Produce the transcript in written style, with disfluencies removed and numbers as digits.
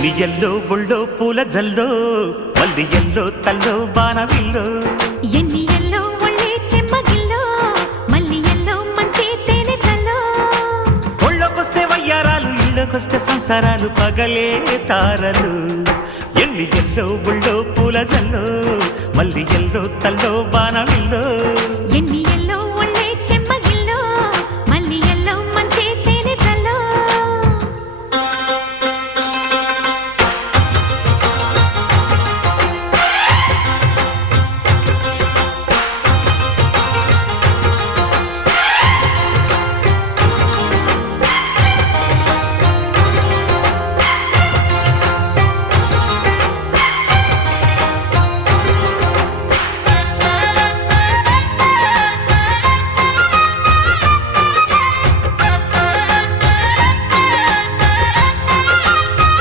yellow ఒళ్ళో పూల జల్లో మల్లి yellow తల్లో బాణవిల్లో ఎల్లో ఒళ్ళే చెమ్మగిల్లో మల్లి ఎల్లో మంచి తేనె జల్లో ఒళ్ళొకొస్తే వయ్యారాలు ఇళ్ళకొస్తే సంసారాలు పగలే తారలు ఎల్లో ఒళ్ళో పూల జల్లో మల్లి ఎల్లో తల్లో బాణవిల్లో